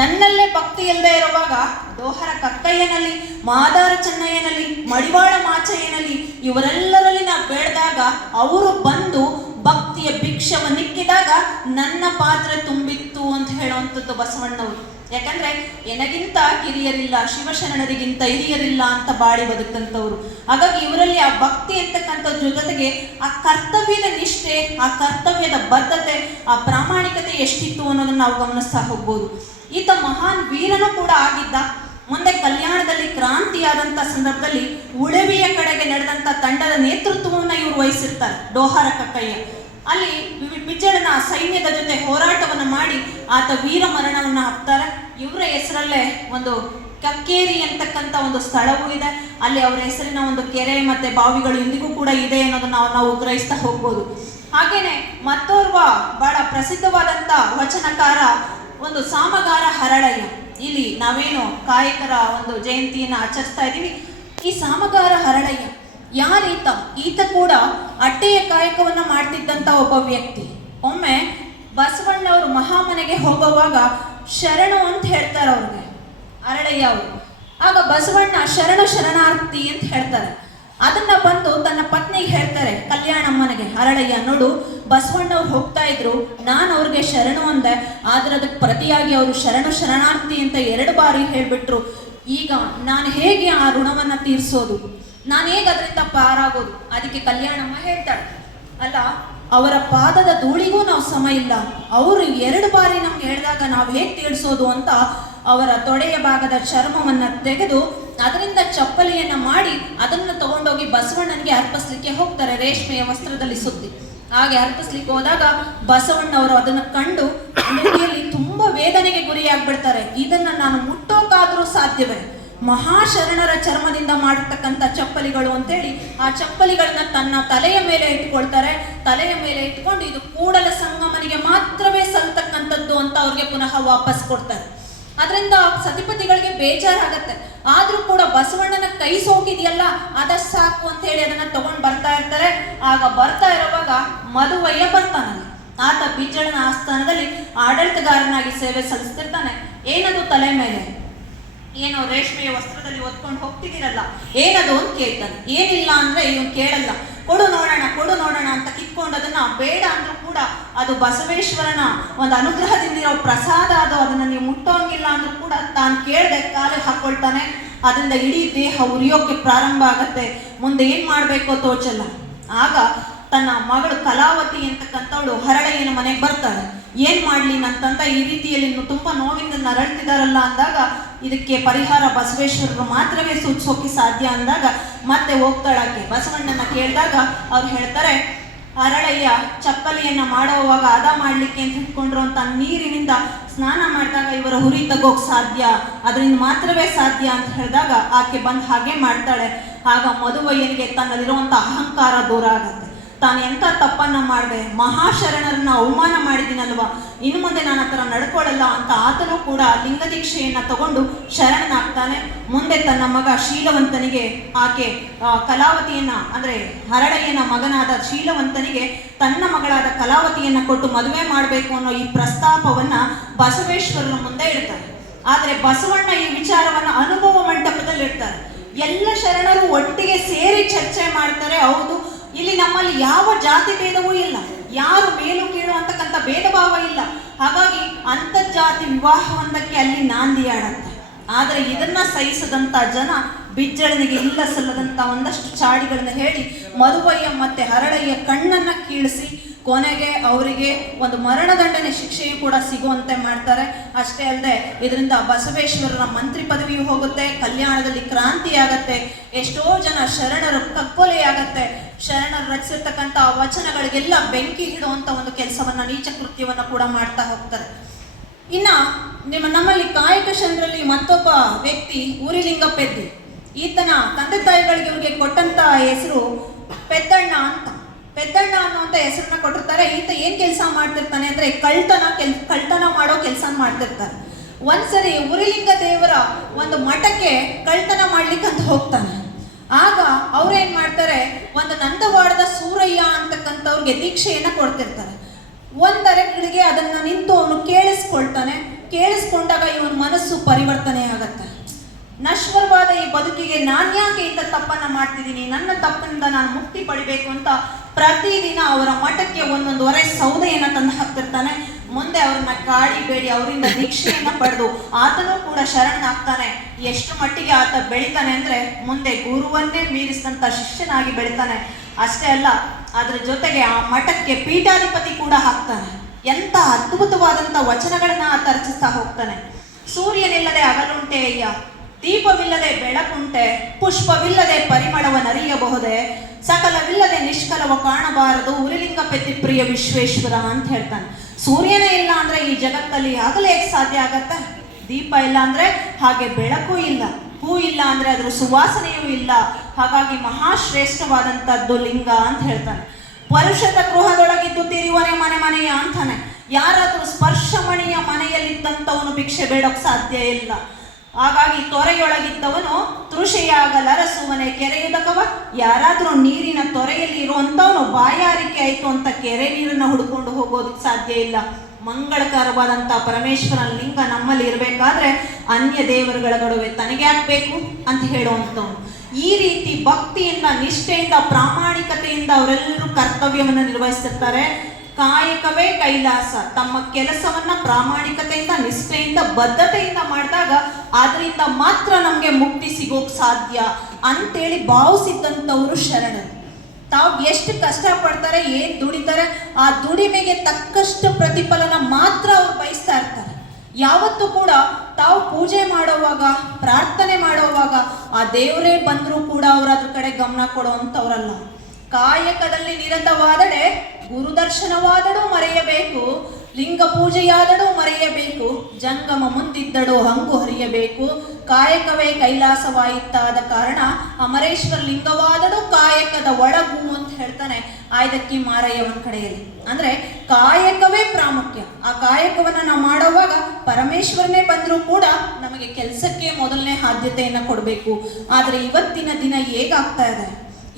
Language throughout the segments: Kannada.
ನನ್ನಲ್ಲೇ ಭಕ್ತಿ ಇಲ್ಲದೆ ಇರುವಾಗ ದೋಹರ ಕಕ್ಕಯ್ಯನಲ್ಲಿ, ಮಾದಾರ ಚೆನ್ನಯ್ಯನಲ್ಲಿ, ಮಡಿವಾಳ ಮಾಚಯ್ಯನಲ್ಲಿ ಇವರೆಲ್ಲರಲ್ಲಿ ನಾ ಬೇಡ್ದಾಗ ಅವರು ಬಂದು ಭಕ್ತಿಯ ಭಿಕ್ಷವನ್ನಿಕ್ಕಿದಾಗ ನನ್ನ ಪಾತ್ರೆ ತುಂಬಿತ್ತು ಅಂತ ಹೇಳುವಂಥದ್ದು ಬಸವಣ್ಣವರು. ಯಾಕಂದ್ರೆ ಎನಗಿಂತ ಕಿರಿಯರಿಲ್ಲ, ಶಿವಶರಣರಿಗಿಂತ ಹಿರಿಯರಿಲ್ಲ ಅಂತ ಬಾಳಿ ಬದುಕಂತವ್ರು. ಹಾಗಾಗಿ ಇವರಲ್ಲಿ ಆ ಭಕ್ತಿ ಅಂತಕ್ಕಂಥ ಜೊತೆಗೆ ಆ ಕರ್ತವ್ಯದ ನಿಷ್ಠೆ, ಆ ಕರ್ತವ್ಯದ ಬದ್ಧತೆ, ಆ ಪ್ರಾಮಾಣಿಕತೆ ಎಷ್ಟಿತ್ತು ಅನ್ನೋದನ್ನ ನಾವು ಗಮನಿಸ್ತಾ ಹೋಗ್ಬೋದು. ಈತ ಮಹಾನ್ ವೀರನೂ ಕೂಡ ಆಗಿದ್ದ. ಮುಂದೆ ಕಲ್ಯಾಣದಲ್ಲಿ ಕ್ರಾಂತಿಯಾದಂಥ ಸಂದರ್ಭದಲ್ಲಿ ಉಳವಿಯ ಕಡೆಗೆ ನಡೆದಂಥ ತಂಡದ ನೇತೃತ್ವವನ್ನು ಇವರು ವಹಿಸಿರ್ತಾರೆ ಡೋಹಾರ ಕಕ್ಕಯ್ಯ. ಅಲ್ಲಿ ಬಿಜ್ಜಳನ ಸೈನ್ಯದ ಜೊತೆ ಹೋರಾಟವನ್ನು ಮಾಡಿ ಆತ ವೀರ ಮರಣವನ್ನು ಹಾಕ್ತಾರೆ. ಇವರ ಹೆಸರಲ್ಲೇ ಒಂದು ಕಕ್ಕೇರಿ ಅಂತಕ್ಕಂಥ ಒಂದು ಸ್ಥಳವೂ ಇದೆ. ಅಲ್ಲಿ ಅವರ ಹೆಸರಿನ ಒಂದು ಕೆರೆ ಮತ್ತೆ ಬಾವಿಗಳು ಇಂದಿಗೂ ಕೂಡ ಇದೆ ಅನ್ನೋದನ್ನ ನಾವು ಗ್ರಹಿಸ್ತಾ ಹೋಗ್ಬೋದು. ಹಾಗೇನೆ ಮತ್ತೋರ್ವ ಬಹಳ ಪ್ರಸಿದ್ಧವಾದಂಥ ವಚನಕಾರ ಒಂದು ಸಾಮಗಾರ ಹರಳಯ್ಯ. ಇಲ್ಲಿ ನಾವೇನು ಕಾಯಕರ ಒಂದು ಜಯಂತಿಯನ್ನು ಆಚರಿಸ್ತಾ ಇದ್ದೀವಿ. ಈ ಸಾಮಗಾರ ಹರಳಯ್ಯ ಯಾರೀತ? ಈತ ಕೂಡ ಅಟ್ಟೆಯ ಕಾಯಕವನ್ನ ಮಾಡ್ತಿದ್ದಂಥ ಒಬ್ಬ ವ್ಯಕ್ತಿ. ಒಮ್ಮೆ ಬಸವಣ್ಣವರು ಮಹಾಮನೆಗೆ ಹೋಗುವಾಗ ಶರಣು ಅಂತ ಹೇಳ್ತಾರೆ ಅವ್ರಿಗೆ, ಹರಳಯ್ಯ ಅವರು. ಆಗ ಬಸವಣ್ಣ ಶರಣಾರ್ಥಿ ಅಂತ ಹೇಳ್ತಾರೆ. ಅದನ್ನ ಬಂದು ತನ್ನ ಪತ್ನಿಗೆ ಹೇಳ್ತಾರೆ, ಕಲ್ಯಾಣಮ್ಮನಿಗೆ, ಹರಳಯ್ಯ ನೋಡು, ಬಸವಣ್ಣವ್ರು ಹೋಗ್ತಾ ಇದ್ರು, ನಾನು ಅವ್ರಿಗೆ ಶರಣು ಅಂದೆ, ಆದ್ರೆ ಅದಕ್ಕೆ ಪ್ರತಿಯಾಗಿ ಅವರು ಶರಣಾರ್ಥಿ ಅಂತ 2 ಬಾರಿ ಹೇಳ್ಬಿಟ್ರು. ಈಗ ನಾನು ಹೇಗೆ ಆ ಋಣವನ್ನ ತೀರಿಸೋದು, ನಾನು ಹೇಗೆ ಅದರಿಂದ ಪಾರಾಗೋದು? ಅದಕ್ಕೆ ಕಲ್ಯಾಣಮ್ಮ ಹೇಳ್ತಾಳೆ, ಅಲ್ಲ, ಅವರ ಪಾದದ ಧೂಳಿಗೂ ನಾವು ಸಮ ಇಲ್ಲ, ಅವರು 2 ಬಾರಿ ನಮ್ಗೆ ಹೇಳಿದಾಗ ನಾವು ಹೇಗೆ ತೀರಿಸೋದು ಅಂತ ಅವರ ತೊಡೆಯ ಭಾಗದ ಚರ್ಮವನ್ನ ತೆಗೆದು ಅದರಿಂದ ಚಪ್ಪಲಿಯನ್ನ ಮಾಡಿ ಅದನ್ನು ತಗೊಂಡೋಗಿ ಬಸವಣ್ಣನಿಗೆ ಅರ್ಪಿಸ್ಲಿಕ್ಕೆ ಹೋಗ್ತಾರೆ, ರೇಷ್ಮೆಯ ವಸ್ತ್ರದಲ್ಲಿ ಸುತ್ತಿ. ಹಾಗೆ ಅರ್ಪಿಸ್ಲಿಕ್ಕೆ ಹೋದಾಗ ಬಸವಣ್ಣವರು ಅದನ್ನು ಕಂಡು ನೆತ್ತಿಯಲ್ಲಿ ತುಂಬಾ ವೇದನೆಗೆ ಗುರಿಯಾಗ್ಬಿಡ್ತಾರೆ. ಇದನ್ನ ನಾನು ಮುಟ್ಟೋಕಾದ್ರೂ ಸಾಧ್ಯವೇ? ಮಹಾಶರಣರ ಚರ್ಮದಿಂದ ಮಾಡಿರ್ತಕ್ಕಂಥ ಚಪ್ಪಲಿಗಳು ಅಂತೇಳಿ ಆ ಚಪ್ಪಲಿಗಳನ್ನ ತನ್ನ ತಲೆಯ ಮೇಲೆ ಇಟ್ಕೊಳ್ತಾರೆ. ತಲೆಯ ಮೇಲೆ ಇಟ್ಕೊಂಡು ಇದು ಕೂಡಲ ಸಂಗಮನಿಗೆ ಮಾತ್ರವೇ ಸಲ್ತಕ್ಕಂಥದ್ದು ಅಂತ ಅವ್ರಿಗೆ ಪುನಃ ವಾಪಸ್ ಕೊಡ್ತಾರೆ. ಅದರಿಂದ ಸತಿಪತಿಗಳಿಗೆ ಬೇಜಾರಾಗತ್ತೆ. ಆದ್ರೂ ಕೂಡ ಬಸವಣ್ಣನ ಕೈ ಸೋಕಿದೆಯಲ್ಲ ಅದಷ್ಟು ಸಾಕು ಅಂತ ಹೇಳಿ ಅದನ್ನ ತಗೊಂಡು ಬರ್ತಾ ಇರ್ತಾರೆ. ಆಗ ಬರ್ತಾ ಇರುವಾಗ ಮದುವಯ್ಯ ಬರ್ತಾನಲ್ಲ, ಆತ ಬಿಜ್ಜಳನ ಆಸ್ಥಾನದಲ್ಲಿ ಆಡಳಿತಗಾರನಾಗಿ ಸೇವೆ ಸಲ್ಲಿಸ್ತಿರ್ತಾನೆ. ಏನದು ತಲೆ ಮೇಲೆ? ಏನೋ ರೇಷ್ಮೆಯ ವಸ್ತ್ರದಲ್ಲಿ ಹೊತ್ಕೊಂಡು ಹೋಗ್ತಿದ್ದೀರಲ್ಲ, ಏನದು ಅಂತ ಕೇಳ್ತಾನೆ. ಏನಿಲ್ಲ ಅಂದ್ರೆ ಇವನು ಕೇಳಲ್ಲ, ಕೊಡು ನೋಡೋಣ ಅಂತ ಕಿತ್ಕೊಂಡು ಅದನ್ನ ಬೇಡ ಅಂದ್ರೂ ಕೂಡ ಅದು ಬಸವೇಶ್ವರನ ಒಂದು ಅನುಗ್ರಹದಿಂದಿರೋ ಪ್ರಸಾದ, ಅದನ್ನ ನೀವು ಮುಟ್ಟೋಂಗಿಲ್ಲ ಅಂದ್ರೂ ಕೂಡ ತಾನು ಕೇಳದೆ ಕಾಲು ಹಾಕೊಳ್ತಾನೆ. ಅದರಿಂದ ಇಡೀ ದೇಹ ಉರಿಯೋಕೆ ಪ್ರಾರಂಭ ಆಗತ್ತೆ. ಮುಂದೆ ಏನ್ ಮಾಡ್ಬೇಕೋ ತೋಚಲ್ಲ. ಆಗ ತನ್ನ ಮಗಳು ಕಲಾವತಿ ಅಂತಕ್ಕಂಥವಳು ಹರಳಯ್ಯನ ಮನೆಗೆ ಬರ್ತಾಳೆ. ಏನ್ ಮಾಡ್ಲಿ ನನ್ನ ತಂದೆ ಈ ರೀತಿಯಲ್ಲಿ ತುಂಬಾ ನೋವಿಂದ ನರಳ್ತಿದಾರಲ್ಲ ಅಂದಾಗ ಇದಕ್ಕೆ ಪರಿಹಾರ ಬಸವೇಶ್ವರರು ಮಾತ್ರವೇ ಸೂಚಿಸೋಕೆ ಸಾಧ್ಯ ಅಂದಾಗ ಮತ್ತೆ ಹೋಗ್ತಾಳಾಕೆ. ಬಸವಣ್ಣನ ಕೇಳಿದಾಗ ಅವ್ರು ಹೇಳ್ತಾರೆ, ಹರಳಯ್ಯ ಚಪ್ಪಲಿಯನ್ನ ಮಾಡುವಾಗ ಹದ ಮಾಡ್ಲಿಕ್ಕೆ ಅಂತ ಇಟ್ಕೊಂಡ್ರು ಅಂತ ನೀರಿನಿಂದ ಸ್ನಾನ ಮಾಡಿದಾಗ ಇವರ ಹುರಿ ತಗೋಕ್ ಸಾಧ್ಯ, ಅದರಿಂದ ಮಾತ್ರವೇ ಸಾಧ್ಯ ಅಂತ ಹೇಳಿದಾಗ ಆಕೆ ಬಂದು ಹಾಗೆ ಮಾಡ್ತಾಳೆ. ಆಗ ಮದುವಯ್ಯನಿಗೆ ತನ್ನಲ್ಲಿರುವಂತ ಅಹಂಕಾರ ದೂರ ಆಗತ್ತೆ. ತಾನು ಎಂಥ ತಪ್ಪನ್ನ ಮಾಡಿದೆ, ಮಹಾಶರಣರನ್ನ ಅವಮಾನ ಮಾಡಿದ್ದೀನಲ್ವಾ, ಇನ್ನು ಮುಂದೆ ನಾನು ಆ ಥರ ನಡ್ಕೊಳ್ಳಲ್ಲ ಅಂತ ಆತನೂ ಕೂಡ ಲಿಂಗ ದೀಕ್ಷೆಯನ್ನ ತಗೊಂಡು ಶರಣನಾಗ್ತಾನೆ. ಮುಂದೆ ತನ್ನ ಮಗ ಶೀಲವಂತನಿಗೆ ಆಕೆ ಕಲಾವತಿಯನ್ನ ಅಂದ್ರೆ ಹರಳಯ್ಯನ ಮಗನಾದ ಶೀಲವಂತನಿಗೆ ತನ್ನ ಮಗಳಾದ ಕಲಾವತಿಯನ್ನ ಕೊಟ್ಟು ಮದುವೆ ಮಾಡಬೇಕು ಅನ್ನೋ ಈ ಪ್ರಸ್ತಾಪವನ್ನ ಬಸವೇಶ್ವರನ ಮುಂದೆ ಇಡ್ತಾರೆ. ಆದ್ರೆ ಬಸವಣ್ಣ ಈ ವಿಚಾರವನ್ನ ಅನುಭವ ಮಂಟಪದಲ್ಲಿ ಇಡ್ತಾರೆ. ಎಲ್ಲ ಶರಣರು ಒಟ್ಟಿಗೆ ಸೇರಿ ಚರ್ಚೆ ಮಾಡ್ತಾರೆ. ಹೌದು, ಇಲ್ಲಿ ನಮ್ಮಲ್ಲಿ ಯಾವ ಜಾತಿ ಭೇದವೂ ಇಲ್ಲ, ಯಾರು ಮೇಲು ಕೀಳು ಅಂತಕ್ಕಂಥ ಭೇದ ಭಾವ ಇಲ್ಲ. ಹಾಗಾಗಿ ಅಂತರ್ಜಾತಿ ವಿವಾಹವೊಂದಕ್ಕೆ ಅಲ್ಲಿ ನಾಂದಿಯಾಡಂತೆ. ಆದರೆ ಇದನ್ನ ಸಹಿಸದಂತ ಜನ ಬಿಜ್ಜಳನಿಗೆ ಇಲ್ಲ ಸಲ್ಲದಂತ ಒಂದಷ್ಟು ಚಾಡಿಗಳನ್ನ ಹೇಳಿ ಮದುವಯ್ಯ ಮತ್ತೆ ಹರಳಯ್ಯ ಕಣ್ಣನ್ನ ಕೀಳಿಸಿ ಕೊನೆಗೆ ಅವರಿಗೆ ಒಂದು ಮರಣದಂಡನೆ ಶಿಕ್ಷೆಯು ಕೂಡ ಸಿಗುವಂತೆ ಮಾಡ್ತಾರೆ. ಅಷ್ಟೇ ಅಲ್ಲದೆ ಇದರಿಂದ ಬಸವೇಶ್ವರರ ಮಂತ್ರಿ ಪದವಿಯು ಹೋಗುತ್ತೆ, ಕಲ್ಯಾಣದಲ್ಲಿ ಕ್ರಾಂತಿ ಆಗತ್ತೆ, ಎಷ್ಟೋ ಜನ ಶರಣರು ಕಗ್ಗೊಲೆಯಾಗತ್ತೆ, ಶರಣರು ರಚಿಸಿರ್ತಕ್ಕಂಥ ವಚನಗಳಿಗೆಲ್ಲ ಬೆಂಕಿ ಇಡುವಂತ ಒಂದು ಕೆಲಸವನ್ನ, ನೀಚ ಕೃತ್ಯವನ್ನ ಕೂಡ ಮಾಡ್ತಾ ಹೋಗ್ತಾರೆ. ಇನ್ನ ನಮ್ಮಲ್ಲಿ ಕಾಯಕ ಶರಣರಲ್ಲಿ ಮತ್ತೊಬ್ಬ ವ್ಯಕ್ತಿ ಊರಿಲಿಂಗಪೆದ್ದಿ. ಈತನ ತಂದೆ ತಾಯಿಗಳಿಗೆ ಇವ್ರಿಗೆ ಕೊಟ್ಟಂತ ಹೆಸರು ಪೆದ್ದಣ್ಣ ಅಂತ. ಪೆದ್ದಣ್ಣ ಅನ್ನುವಂಥ ಹೆಸರನ್ನ ಕೊಟ್ಟಿರ್ತಾರೆ. ಈತ ಏನ್ ಕೆಲಸ ಮಾಡ್ತಿರ್ತಾನೆ ಅಂದ್ರೆ ಕಳ್ತನ ಮಾಡೋ ಕೆಲಸ ಮಾಡ್ತಿರ್ತಾನೆ. ಒಂದ್ಸರಿ ಉರಿಲಿಂಗ ದೇವರ ಒಂದು ಮಠಕ್ಕೆ ಕಳ್ತನ ಮಾಡ್ಲಿಕ್ಕೆ ಅಂತ ಹೋಗ್ತಾನೆ. ಆಗ ಅವ್ರೇನ್ ಮಾಡ್ತಾರೆ, ಒಂದು ನಂದವಾಡದ ಸೂರಯ್ಯ ಅಂತಕ್ಕಂಥವ್ರಿಗೆ ದೀಕ್ಷೆಯನ್ನ ಕೊಡ್ತಿರ್ತಾರೆ. ಒಂದರೆಗಳಿಗೆ ಅದನ್ನ ನಿಂತು ಅವನು ಕೇಳಿಸ್ಕೊಳ್ತಾನೆ. ಕೇಳಿಸ್ಕೊಂಡಾಗ ಇವನ ಮನಸ್ಸು ಪರಿವರ್ತನೆ ಆಗತ್ತೆ. ನಶ್ವರವಾದ ಈ ಬದುಕಿಗೆ ನಾನು ಯಾಕೆ ಇಂಥ ತಪ್ಪನ್ನ ಮಾಡ್ತಿದ್ದೀನಿ, ನನ್ನ ತಪ್ಪಿನಿಂದ ನಾನು ಮುಕ್ತಿ ಪಡಿಬೇಕು ಅಂತ ಪ್ರತಿದಿನ ಅವರ ಮಠಕ್ಕೆ ಒಂದೊಂದು ಹೊರೆ ಸೌದೆಯನ್ನ ತಂದು ಹಾಕ್ತಿರ್ತಾನೆ. ಮುಂದೆ ಅವ್ರನ್ನ ಕಾಡಿ ಬೇಡಿ ಅವರಿಂದ ದೀಕ್ಷೆಯನ್ನ ಪಡೆದು ಆತನೂ ಕೂಡ ಶರಣನಾಗ್ತಾನೆ. ಎಷ್ಟು ಮಟ್ಟಿಗೆ ಆತ ಬೆಳಿತಾನೆ ಅಂದ್ರೆ ಮುಂದೆ ಗುರುವನ್ನೇ ಮೀರಿಸಿದಂತ ಶಿಷ್ಯನಾಗಿ ಬೆಳಿತಾನೆ. ಅಷ್ಟೇ ಅಲ್ಲ, ಅದ್ರ ಜೊತೆಗೆ ಆ ಮಠಕ್ಕೆ ಪೀಠಾಧಿಪತಿ ಕೂಡ ಹಾಕ್ತಾನೆ. ಎಂತ ಅದ್ಭುತವಾದಂತ ವಚನಗಳನ್ನ ಆತ ರಚಿಸ್ತಾ ಹೋಗ್ತಾನೆ. ಸೂರ್ಯನಿಲ್ಲದೆ ಹಗಲುಂಟೆ ಅಯ್ಯ, ದೀಪವಿಲ್ಲದೆ ಬೆಳಕುಂಟೆ, ಪುಷ್ಪವಿಲ್ಲದೆ ಪರಿಮಳವನ್ನರಿಯಬಹುದೇ, ಸಕಲವಿಲ್ಲದೆ ನಿಷ್ಕಲವ ಕಾಣಬಾರದು, ಉರಿಲಿಂಗ ಪೆತ್ತಿ ಪ್ರಿಯ ವಿಶ್ವೇಶ್ವರ ಅಂತ ಹೇಳ್ತಾನೆ. ಸೂರ್ಯನೇ ಇಲ್ಲ ಅಂದ್ರೆ ಈ ಜಗತ್ತಲ್ಲಿ ಆಗಲೇ ಹೇಗೆ ಸಾಧ್ಯ ಆಗತ್ತೆ? ದೀಪ ಇಲ್ಲ ಅಂದ್ರೆ ಹಾಗೆ ಬೆಳಕು ಇಲ್ಲ, ಹೂ ಇಲ್ಲ ಅಂದ್ರೆ ಅದ್ರ ಸುವಾಸನೆಯೂ ಇಲ್ಲ. ಹಾಗಾಗಿ ಮಹಾಶ್ರೇಷ್ಠವಾದಂಥದ್ದು ಲಿಂಗ ಅಂತ ಹೇಳ್ತಾನೆ. ಪರುಷದ ಗೃಹದೊಳಗಿದ್ದು ತಿರುವನೆ ಮನೆ ಮನೆಯ ಅಂತಾನೆ. ಯಾರಾದ್ರೂ ಸ್ಪರ್ಶಮಣಿಯ ಮನೆಯಲ್ಲಿದ್ದಂಥವನು ಭಿಕ್ಷೆ ಬೇಡೋಕ್ ಸಾಧ್ಯ ಇಲ್ಲ. ಹಾಗಾಗಿ ತೊರೆಯೊಳಗಿದ್ದವನು ತೃಷೆಯಾಗಲರಸುವನೆ ಕೆರೆಯುದಕವ. ಯಾರಾದ್ರೂ ನೀರಿನ ತೊರೆಯಲ್ಲಿ ಇರುವಂತವನು ಬಾಯಾರಿಕೆ ಆಯ್ತು ಅಂತ ಕೆರೆ ನೀರನ್ನ ಹುಡ್ಕೊಂಡು ಹೋಗೋದಕ್ಕೆ ಸಾಧ್ಯ ಇಲ್ಲ. ಮಂಗಳಕರವಾದಂಥ ಪರಮೇಶ್ವರನ ಲಿಂಗ ನಮ್ಮಲ್ಲಿ ಇರಬೇಕಾದ್ರೆ ಅನ್ಯ ದೇವರುಗಳ ಗಡುವೆ ತನಗೆ ಆಗ್ಬೇಕು ಅಂತ ಹೇಳುವಂಥವನು. ಈ ರೀತಿ ಭಕ್ತಿಯಿಂದ, ನಿಷ್ಠೆಯಿಂದ, ಪ್ರಾಮಾಣಿಕತೆಯಿಂದ ಅವರೆಲ್ಲರೂ ಕರ್ತವ್ಯವನ್ನು ನಿರ್ವಹಿಸ್ತಿರ್ತಾರೆ. ಕಾಯಕವೇ ಕೈಲಾಸ. ತಮ್ಮ ಕೆಲಸವನ್ನ ಪ್ರಾಮಾಣಿಕತೆಯಿಂದ, ನಿಷ್ಠೆಯಿಂದ, ಬದ್ಧತೆಯಿಂದ ಮಾಡಿದಾಗ ಅದರಿಂದ ಮಾತ್ರ ನಮಗೆ ಮುಕ್ತಿ ಸಿಗೋಕ್ ಸಾಧ್ಯ ಅಂತೇಳಿ ಭಾವಿಸಿದ್ದಂಥವ್ರು ಶರಣರು. ತಾವು ಎಷ್ಟು ಕಷ್ಟಪಡ್ತಾರೆ, ಏನ್ ದುಡಿತಾರೆ, ಆ ದುಡಿಮೆಗೆ ತಕ್ಕಷ್ಟು ಪ್ರತಿಫಲನ ಮಾತ್ರ ಅವ್ರು ಬಯಸ್ತಾ ಇರ್ತಾರೆ. ಯಾವತ್ತೂ ಕೂಡ ತಾವು ಪೂಜೆ ಮಾಡೋವಾಗ, ಪ್ರಾರ್ಥನೆ ಮಾಡೋವಾಗ ಆ ದೇವರೇ ಬಂದರೂ ಕೂಡ ಅವ್ರ ಅದ್ರ ಕಡೆ ಗಮನ ಕೊಡುವಂಥವ್ರಲ್ಲ. ಕಾಯಕದಲ್ಲಿ ನಿರತವಾದಡೆ ಗುರುದರ್ಶನವಾದಡೂ ಮರೆಯಬೇಕು, ಲಿಂಗ ಪೂಜೆಯಾದಡೂ ಮರೆಯಬೇಕು, ಜಂಗಮ ಮುಂದಿದ್ದಡೂ ಹಂಗು ಹರಿಯಬೇಕು. ಕಾಯಕವೇ ಕೈಲಾಸವಾಯಿತಾದ ಕಾರಣ ಅಮರೇಶ್ವರ ಲಿಂಗವಾದಡೂ ಕಾಯಕದ ಒಳಗು ಅಂತ ಹೇಳ್ತಾನೆ ಆಯ್ದಕ್ಕಿ ಮಾರಯ್ಯವನ ಕಡೆಯಲ್ಲಿ. ಅಂದ್ರೆ ಕಾಯಕವೇ ಪ್ರಾಮುಖ್ಯ. ಆ ಕಾಯಕವನ್ನ ನಾವು ಮಾಡೋವಾಗ ಪರಮೇಶ್ವರನೇ ಬಂದರೂ ಕೂಡ ನಮಗೆ ಕೆಲಸಕ್ಕೆ ಮೊದಲನೇ ಆದ್ಯತೆಯನ್ನ ಕೊಡಬೇಕು. ಆದ್ರೆ ಇವತ್ತಿನ ದಿನ ಹೇಗಾಗ್ತಾ ಇದೆ,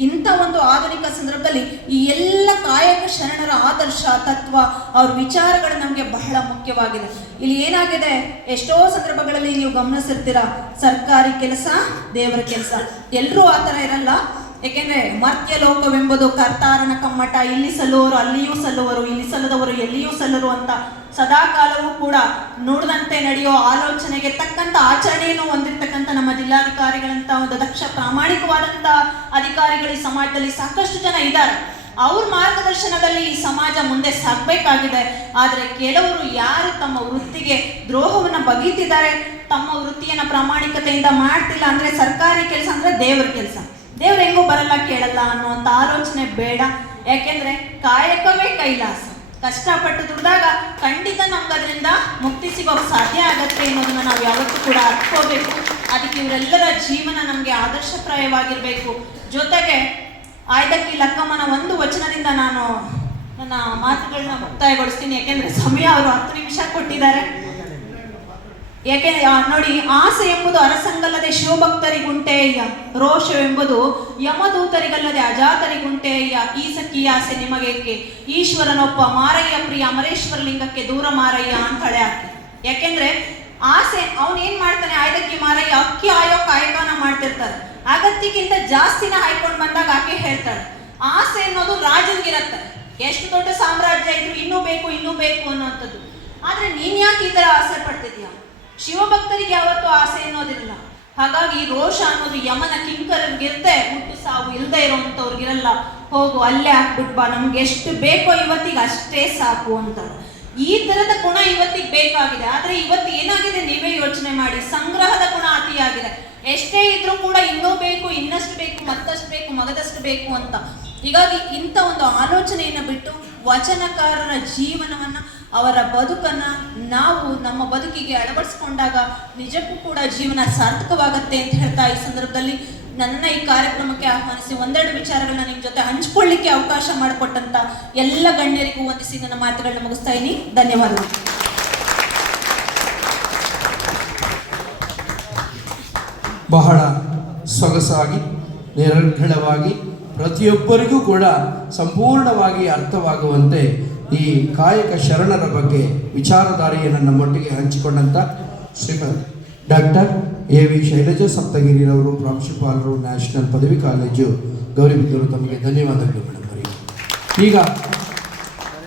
ಇಂಥ ಒಂದು ಆಧುನಿಕ ಸಂದರ್ಭದಲ್ಲಿ ಈ ಎಲ್ಲ ಕಾಯಕ ಶರಣರ ಆದರ್ಶ, ತತ್ವ, ಅವ್ರ ವಿಚಾರಗಳು ನಮಗೆ ಬಹಳ ಮುಖ್ಯವಾಗಿದೆ. ಇಲ್ಲಿ ಏನಾಗಿದೆ, ಎಷ್ಟೋ ಸಂದರ್ಭಗಳಲ್ಲಿ ನೀವು ಗಮನಿಸಿರ್ತೀರ, ಸರ್ಕಾರಿ ಕೆಲಸ ದೇವರ ಕೆಲಸ. ಎಲ್ಲರೂ ಆ ಥರ ಇರಲ್ಲ. ಏಕೆಂದ್ರೆ ಮರ್ತ್ಯ ಲೋಕವೆಂಬುದು ಕರ್ತಾರನ ಕಮ್ಮಟ, ಇಲ್ಲಿ ಸಲ್ಲುವರು ಅಲ್ಲಿಯೂ ಸಲ್ಲುವರು, ಇಲ್ಲಿ ಸಲ್ಲದವರು ಎಲ್ಲಿಯೂ ಸಲ್ಲರು ಅಂತ ಸದಾಕಾಲವೂ ಕೂಡ ನುಡಿದಂತೆ ನಡೆಯೋ ಆಲೋಚನೆಗೆ ತಕ್ಕಂತ ಆಚರಣೆಯನ್ನು ಹೊಂದಿರ್ತಕ್ಕಂಥ ನಮ್ಮ ಜಿಲ್ಲಾಧಿಕಾರಿಗಳಂತ ಒಂದು ದಕ್ಷ ಪ್ರಾಮಾಣಿಕವಾದಂತ ಅಧಿಕಾರಿಗಳು ಈ ಸಮಾಜದಲ್ಲಿ ಸಾಕಷ್ಟು ಜನ ಇದ್ದಾರೆ. ಅವ್ರ ಮಾರ್ಗದರ್ಶನದಲ್ಲಿ ಈ ಸಮಾಜ ಮುಂದೆ ಸಾಗಬೇಕಾಗಿದೆ. ಆದರೆ ಕೆಲವರು ಯಾರು ತಮ್ಮ ವೃತ್ತಿಗೆ ದ್ರೋಹವನ್ನು ಬಗೆತಿದ್ದಾರೆ, ತಮ್ಮ ವೃತ್ತಿಯನ್ನ ಪ್ರಾಮಾಣಿಕತೆಯಿಂದ ಮಾಡ್ತಿಲ್ಲ ಅಂದ್ರೆ ಸರ್ಕಾರಿ ಕೆಲಸ ಅಂದ್ರೆ ದೇವರ ಕೆಲಸ, ದೇವ್ರ ಹೆಂಗೂ ಬರಲ್ಲ ಕೇಳಲ್ಲ ಅನ್ನುವಂಥ ಆಲೋಚನೆ ಬೇಡ. ಯಾಕೆಂದ್ರೆ ಕಾಯಕವೇ ಕೈಲಾಸ. ಕಷ್ಟಪಟ್ಟು ದುಡಿದಾಗ ಖಂಡಿತ ನಮ್ಗೆ ಅದರಿಂದ ಮುಕ್ತಿ ಸಿಗೋಕೆ ಸಾಧ್ಯ ಆಗತ್ತೆ ಅನ್ನೋದನ್ನ ನಾವು ಯಾವತ್ತೂ ಕೂಡ ಅರ್ಥಕೋಬೇಕು. ಅದಕ್ಕೆ ಇವರೆಲ್ಲರ ಜೀವನ ನಮಗೆ ಆದರ್ಶಪ್ರಾಯವಾಗಿರ್ಬೇಕು. ಜೊತೆಗೆ ಆಯ್ದಕ್ಕಿ ಲಕ್ಕಮ್ಮನ ಒಂದು ವಚನದಿಂದ ನಾನು ನನ್ನ ಮಾತುಗಳನ್ನ ಮುಕ್ತಾಯಗೊಳಿಸ್ತೀನಿ. ಯಾಕೆಂದ್ರೆ ಸಮಯ ಅವರು 10 ನಿಮಿಷ ಕೊಟ್ಟಿದ್ದಾರೆ. ಯಾಕೆಂದ್ರೆ ನೋಡಿ, ಆಸೆ ಎಂಬುದು ಅರಸಂಗಲ್ಲದೆ ಶಿವಭಕ್ತರಿಗುಂಟೆಯ್ಯ, ರೋಷವೆಂಬುದು ಯಮದೂತರಿಗಲ್ಲದೆ ಅಜಾತರಿಗುಂಟೆಯ್ಯ. ಈ ಸಖಿ ಆಸೆ ನಿಮಗೇಕೆ, ಈಶ್ವರನೊಬ್ಬ ಮಾರಯ್ಯ ಪ್ರಿಯ ಅಮರೇಶ್ವರ ಲಿಂಗಕ್ಕೆ ದೂರ ಮಾರಯ್ಯ ಅಂತಾಳೆ ಆಕೆ. ಯಾಕೆಂದ್ರೆ ಆಸೆ ಅವನೇನ್ ಮಾಡ್ತಾನೆ, ಆಯ್ದಕ್ಕಿ ಮಾರಯ್ಯ ಅಕ್ಕಿ ಆಯೋ ಕಾಯಕನ ಮಾಡ್ತಿರ್ತಾರೆ. ಅಗತ್ಯಕ್ಕಿಂತ ಜಾಸ್ತಿನ ಹಾಯ್ಕೊಂಡು ಬಂದಾಗ ಆಕೆ ಹೇಳ್ತಾಳೆ, ಆಸೆ ಅನ್ನೋದು ರಾಜನ್ಗಿರತ್ತೆ. ಎಷ್ಟು ದೊಡ್ಡ ಸಾಮ್ರಾಜ್ಯ ಇದ್ರು ಇನ್ನೂ ಬೇಕು ಅನ್ನುವಂಥದ್ದು. ಆದ್ರೆ ನೀನ್ ಯಾಕೆ ಈ ತರ ಆಸೆ ಪಡ್ತಿದ್ಯಾ? ಶಿವಭಕ್ತರಿಗೆ ಯಾವತ್ತೂ ಆಸೆ ಅನ್ನೋದಿಲ್ಲ. ಹಾಗಾಗಿ ರೋಷ ಅನ್ನೋದು ಯಮನ ಕಿಂಕರರಿಗಿರುತ್ತೆ, ಹುಟ್ಟು ಸಾವು ಇಲ್ಲದೆ ಇರೋಂಥವ್ರಿಗಿರಲ್ಲ. ಹೋಗು ಅಲ್ಲೇ ಹಾಕ್ಬಿಟ್ ಬಾ, ನಮ್ಗೆ ಎಷ್ಟು ಬೇಕೋ ಇವತ್ತಿಗೆ ಅಷ್ಟೇ ಸಾಕು ಅಂತ. ಈ ತರದ ಗುಣ ಇವತ್ತಿಗೆ ಬೇಕಾಗಿದೆ. ಆದ್ರೆ ಇವತ್ತು ಏನಾಗಿದೆ ನೀವೇ ಯೋಚನೆ ಮಾಡಿ, ಸಂಗ್ರಹದ ಗುಣ ಅತಿಯಾಗಿದೆ. ಎಷ್ಟೇ ಇದ್ರೂ ಕೂಡ ಇನ್ನೂ ಬೇಕು, ಇನ್ನಷ್ಟು ಬೇಕು, ಮತ್ತಷ್ಟು ಬೇಕು, ಮಗದಷ್ಟು ಬೇಕು ಅಂತ. ಹೀಗಾಗಿ ಇಂಥ ಒಂದು ಆಲೋಚನೆಯನ್ನು ಬಿಟ್ಟು ವಚನಕಾರರ ಜೀವನವನ್ನ, ಅವರ ಬದುಕನ್ನ ನಾವು ನಮ್ಮ ಬದುಕಿಗೆ ಅಳವಡಿಸ್ಕೊಂಡಾಗ ನಿಜಕ್ಕೂ ಕೂಡ ಜೀವನ ಸಾರ್ಥಕವಾಗತ್ತೆ ಅಂತ ಹೇಳ್ತಾ ಈ ಸಂದರ್ಭದಲ್ಲಿ ನನ್ನ ಈ ಕಾರ್ಯಕ್ರಮಕ್ಕೆ ಆಹ್ವಾನಿಸಿ ಒಂದೆರಡು ವಿಚಾರಗಳನ್ನ ನಿಮ್ಮ ಜೊತೆ ಹಂಚ್ಕೊಳ್ಳಿಕ್ಕೆ ಅವಕಾಶ ಮಾಡಿಕೊಟ್ಟಂತ ಎಲ್ಲ ಗಣ್ಯರಿಗೂ ವಂದಿಸಿ ನನ್ನ ಮಾತುಗಳನ್ನ ಮುಗಿಸ್ತಾ ಇದ್ದೀನಿ. ಧನ್ಯವಾದಗಳು. ಬಹಳ ಸೊಗಸಾಗಿ, ನಿರರ್ಗಳವಾಗಿ, ಪ್ರತಿಯೊಬ್ಬರಿಗೂ ಕೂಡ ಸಂಪೂರ್ಣವಾಗಿ ಅರ್ಥವಾಗುವಂತೆ ಈ ಕಾಯಕ ಶರಣರ ಬಗ್ಗೆ ವಿಚಾರಧಾರೆಯನ್ನು ನಮ್ಮೊಟ್ಟಿಗೆ ಹಂಚಿಕೊಂಡಂಥ ಶ್ರೀಮದ್ ಡಾಕ್ಟರ್ ಎ.ವಿ. ಶೈಲಜಾ ಸಪ್ತಗಿರಿರವರು, ಪ್ರಾಂಶುಪಾಲರು, ನ್ಯಾಷನಲ್ ಪದವಿ ಕಾಲೇಜು ಗೌರಿಬಿದೂರು, ತಮಗೆ ಧನ್ಯವಾದಗಳು ಮೇಡಮ್. ಈಗ